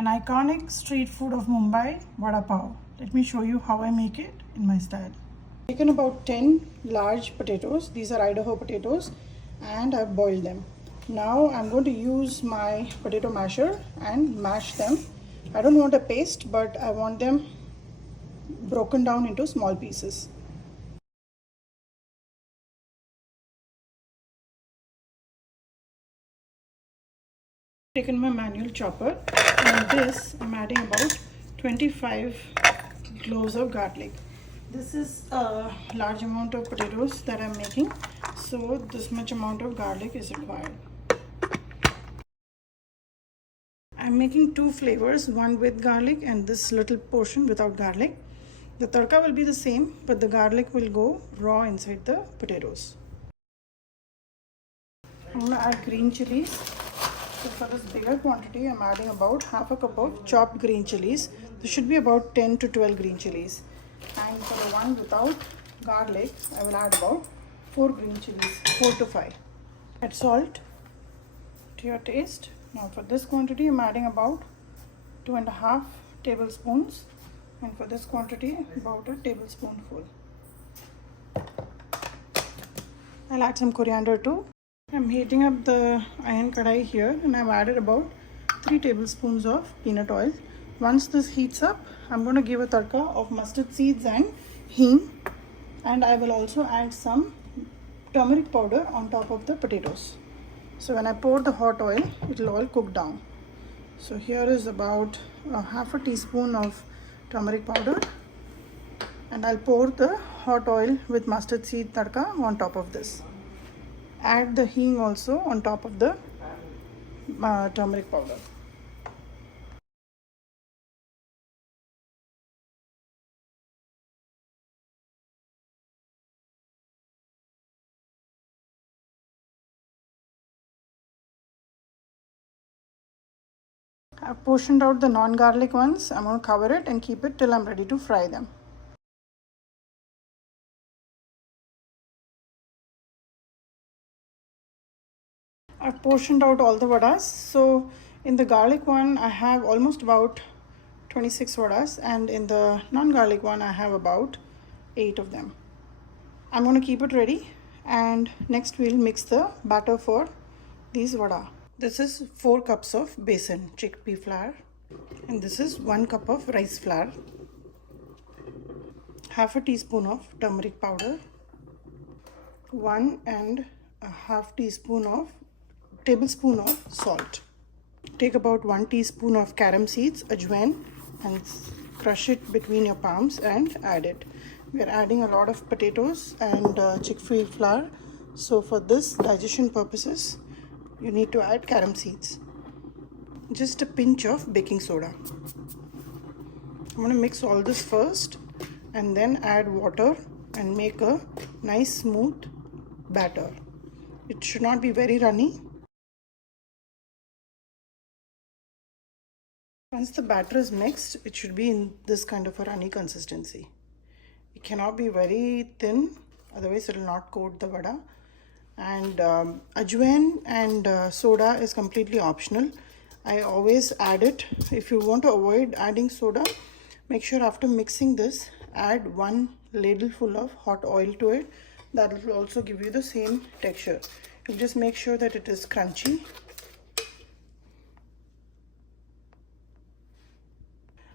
An iconic street food of Mumbai, Vada Pav. Let me show you how I make it in my style. I've taken about 10 large potatoes. These are Idaho potatoes and I've boiled them. Now I'm going to use my potato masher and mash them. I don't want a paste, but I want them broken down into small pieces. Taken my manual chopper, and this I'm adding about 25 cloves of garlic. This is a large amount of potatoes that I'm making, so this much amount of garlic is required. I'm making two flavors, one with garlic and this little portion without garlic. The tadka will be the same, but the garlic will go raw inside the potatoes. I'm going to add green chilies. So for this bigger quantity, I'm adding about half a cup of chopped green chilies. This should be about 10 to 12 green chilies. And for the one without garlic, I will add about 4 green chilies, 4 to 5. Add salt to your taste. Now for this quantity, I'm adding about 2.5 tablespoons. And for this quantity, about a tablespoonful. I'll add some coriander too. I'm heating up the iron kadai here and I've added about 3 tablespoons of peanut oil. Once this heats up, I'm going to give a tadka of mustard seeds and hing, and I will also add some turmeric powder on top of the potatoes. So when I pour the hot oil, it will all cook down. So here is about half a teaspoon of turmeric powder, and I'll pour the hot oil with mustard seed tadka on top of this. Add the hing also on top of the turmeric powder. I've portioned out the non-garlic ones. I'm going to cover it and keep it till I'm ready to fry them. I've portioned out all the vadas. So in the garlic one, I have almost about 26 vadas, and in the non-garlic one, I have about 8 of them. I'm going to keep it ready, and next we'll mix the batter for these vada. This is 4 cups of besan, chickpea flour, and this is 1 cup of rice flour, half a teaspoon of turmeric powder, 1.5 tablespoon of salt. Take about 1 teaspoon of carom seeds, ajwain, and crush it between your palms and add it. We are adding a lot of potatoes and chickpea flour, so for this digestion purposes, you need to add carom seeds. Just a pinch of baking soda. I'm going to mix all this first and then add water and make a nice smooth batter. It should not be very runny. Once the batter is mixed, it should be in this kind of a runny consistency. It cannot be very thin, otherwise it will not coat the vada. And ajwain and soda is completely optional. I always add it. If you want to avoid adding soda, make sure after mixing this, add 1 ladle full of hot oil to it. That will also give you the same texture. You just make sure that it is crunchy.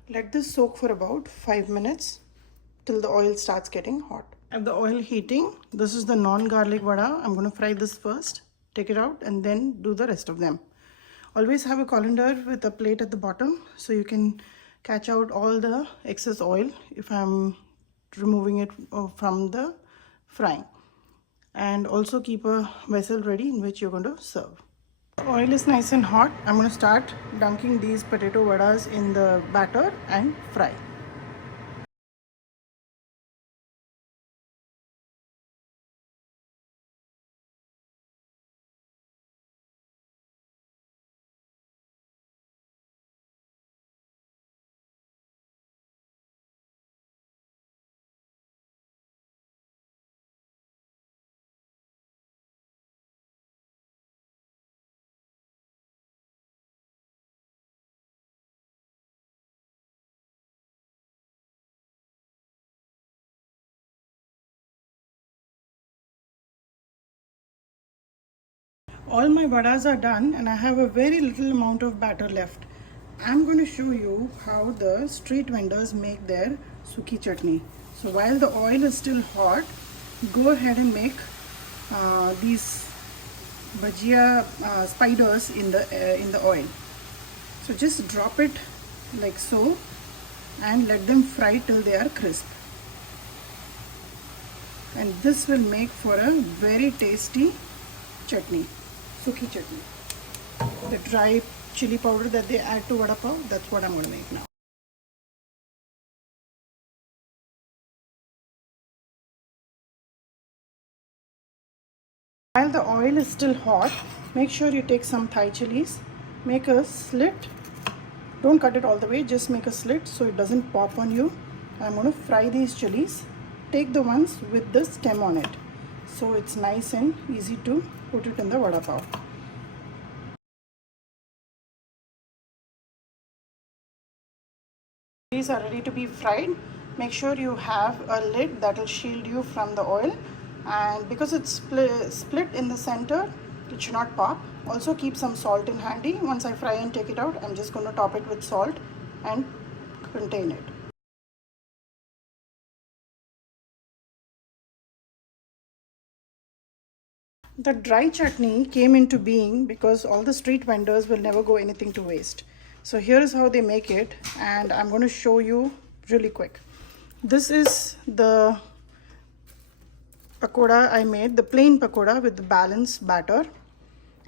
Let this soak for about 5 minutes till the oil starts getting hot. Have the oil heating. This is the non-garlic vada. I'm going to fry this first, take it out, and then do the rest of them. Always have a colander with a plate at the bottom so you can catch out all the excess oil if I'm removing it from the frying. And also keep a vessel ready in which you're going to serve. Oil is nice and hot. I'm going to start dunking these potato vadas in the batter and fry. all my vadas are done and I have a very little amount of batter left. I'm going to show you how the street vendors make their sukhi chutney. So while the oil is still hot, go ahead and make these bhajia spiders in the oil. So just drop it like so and let them fry till they are crisp. And this will make for a very tasty chutney, sukhi chutney. The dry chili powder that they add to vada pav, that's what I'm going to make now. While the oil is still hot, make sure you take some Thai chilies, make a slit. Don't cut it all the way, just make a slit so it doesn't pop on you. I'm going to fry these chilies. Take the ones with the stem on it, so it's nice and easy to put it in the vada pav. These are ready to be fried. Make sure you have a lid that will shield you from the oil, and because it's split in the center, it should not pop. Also keep some salt in handy. Once I fry and take it out, I'm just going to top it with salt and contain it. The dry chutney came into being because all the street vendors will never go anything to waste. So here is how they make it, and I'm going to show you really quick. This is the pakoda I made, the plain pakoda with the balanced batter.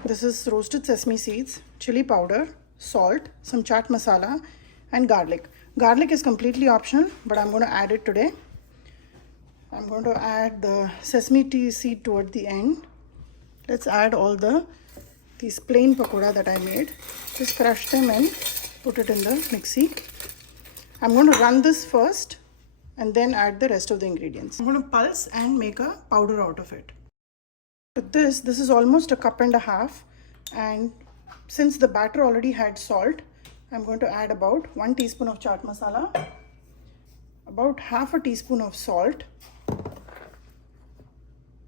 This is roasted sesame seeds, chili powder, salt, some chaat masala and garlic. Garlic is completely optional, but I'm going to add it today. I'm going to add the sesame seed toward the end. Let's add all these plain pakoda that I made. Just crush them and put it in the mixie. I'm going to run this first and then add the rest of the ingredients. I'm going to pulse and make a powder out of it. With this is almost a cup and a half, and since the batter already had salt, I'm going to add about 1 teaspoon of chaat masala, about half a teaspoon of salt,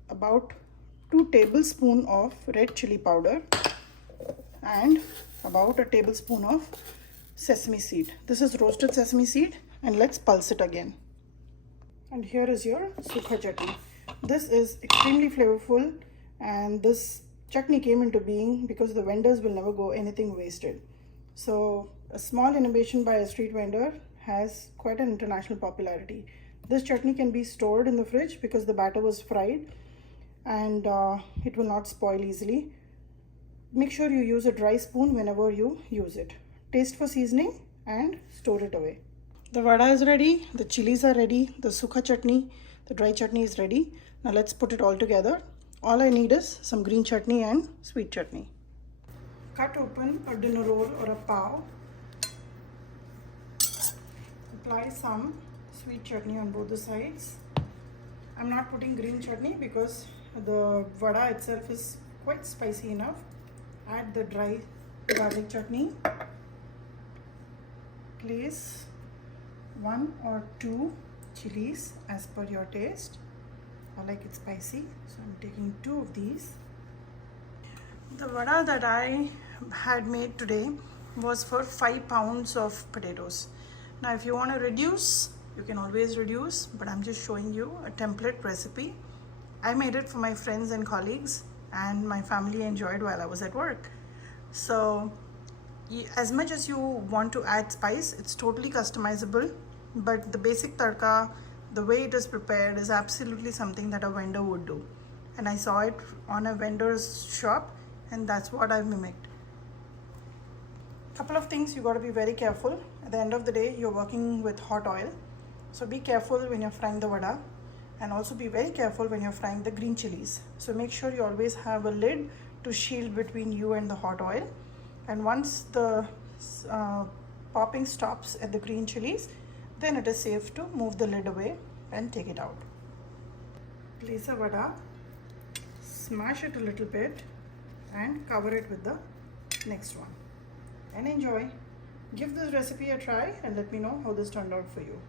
about 2 tablespoons of red chili powder, and about a tablespoon of sesame seed. This is roasted sesame seed, and let's pulse it again. And here is your sukha chutney. This is extremely flavorful, and this chutney came into being because the vendors will never go anything wasted. So a small innovation by a street vendor has quite an international popularity. This chutney can be stored in the fridge because the batter was fried, and it will not spoil easily. Make sure you use a dry spoon whenever you use it. Taste for seasoning and store it away. The vada is ready, the chilies are ready, the sukha chutney, the dry chutney is ready. Now let's put it all together. All I need is some green chutney and sweet chutney. Cut open a dinner roll or a pav. Apply some sweet chutney on both the sides. I'm not putting green chutney because the vada itself is quite spicy enough. Add the dry garlic chutney. Place 1 or 2 chillies as per your taste. I like it spicy, so I'm taking 2 of these. The vada that I had made today was for 5 pounds of potatoes. Now if you want to reduce, you can always reduce, but I'm just showing you a template recipe. I made it for my friends and colleagues, and my family enjoyed while I was at work. So as much as you want to add spice, it's totally customizable, but the basic tadka, the way it is prepared, is absolutely something that a vendor would do. And I saw it on a vendor's shop, and that's what I've mimicked. Couple of things you got to be very careful. At the end of the day, you're working with hot oil, so be careful when you're frying the vada, and also be very careful when you're frying the green chilies. So make sure you always have a lid to shield between you and the hot oil. And once the popping stops at the green chilies, then it is safe to move the lid away and take it out. Place a vada, smash it a little bit and cover it with the next one, and enjoy. Give this recipe a try and let me know how this turned out for you.